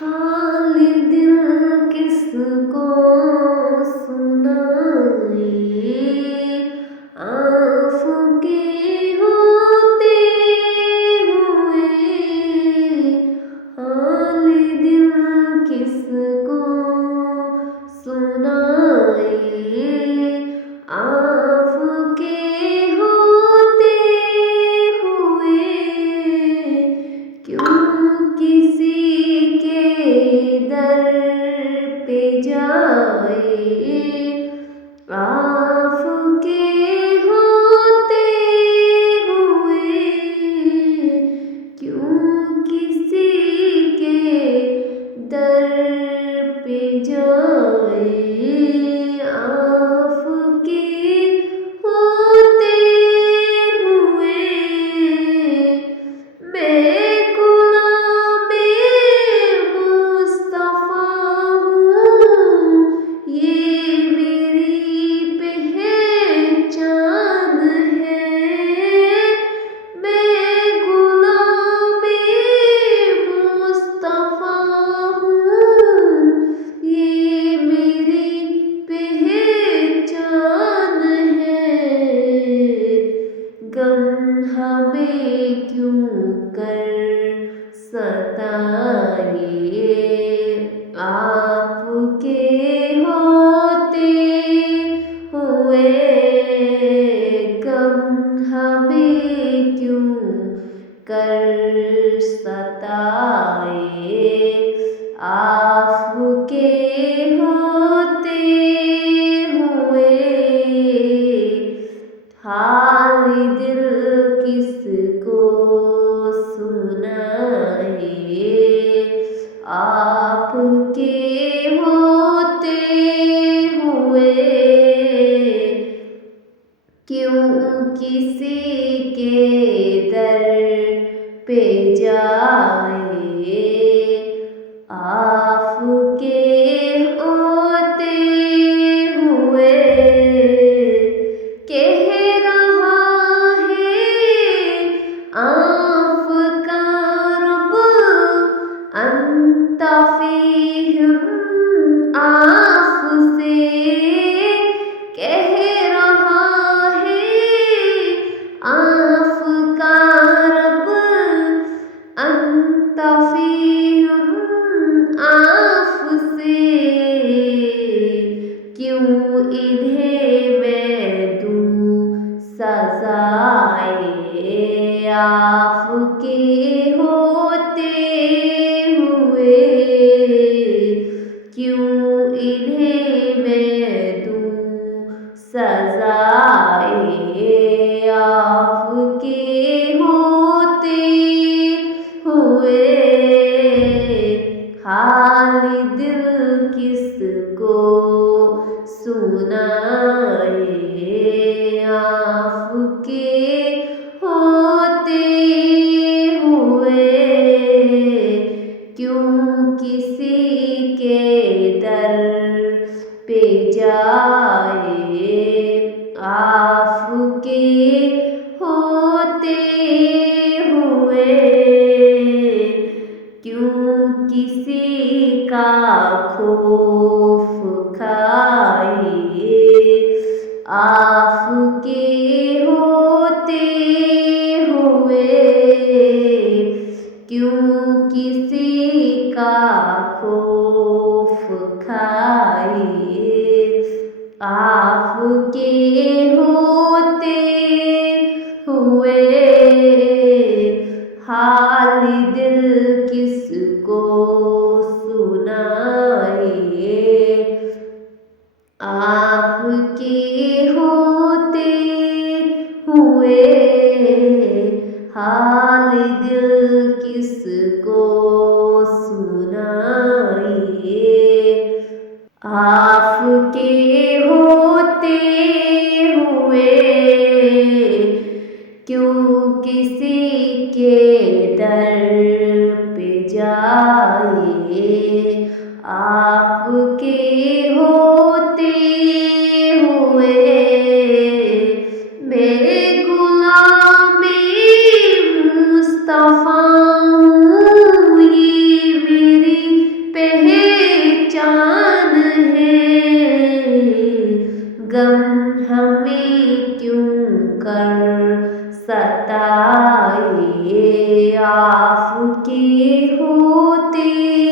हाल दिल किसको सुनाए, आफूके होते हुए। हाल दिल किसको सुनाए, आफूके होते हुए। क्यों किसी के दर पे जाए, आपके होते हुए। क्यों किसी के दर पे जाए, आपके होते हुए। मैं गुलामे मुस्तफा हूँ, ये मेरी पहचान है। मैं गुलामे मुस्तफा हूँ, ये मेरी पहचान है। गम हमें क्यों कर सताए, आपके होते हुए। गम हमें क्यों कर सताए, आपके होते हुए। हाल दिल किसको सुनाए, आपके होते हुए। क्यों किसी के दर पे जाए, आपके होते हुए। कह रहा है आपका रब, अंत फीहिम, आपसे कह रहा है आपका रब, अंत फीहिम, आपसे। क्यों इन्हें मैं दूँ सजाए, आपके होते हुए। क्यों इन्हें मैं दूँ सजाए, आपके होते हुए। हाल दिल किसको सुनाए, आपके होते हुए। क्यों किसी के दर पे जाए, आपके होते हुए। क्यों किसी का खौफ खाए, आपके होते हुए। क्यों किसी का खौफ खाए, आपके होते हुए। हाल दिल किसको सुनाए, आपके होते हुए। हाल दिल किसको सुनाए, आपके होते हुए। क्यों किसी के दर पे जाए, आपके होते हुए। मेरे गुलामे मुस्तफा हूँ, ये मेरी गम हमें क्यों कर सताए, आपके होते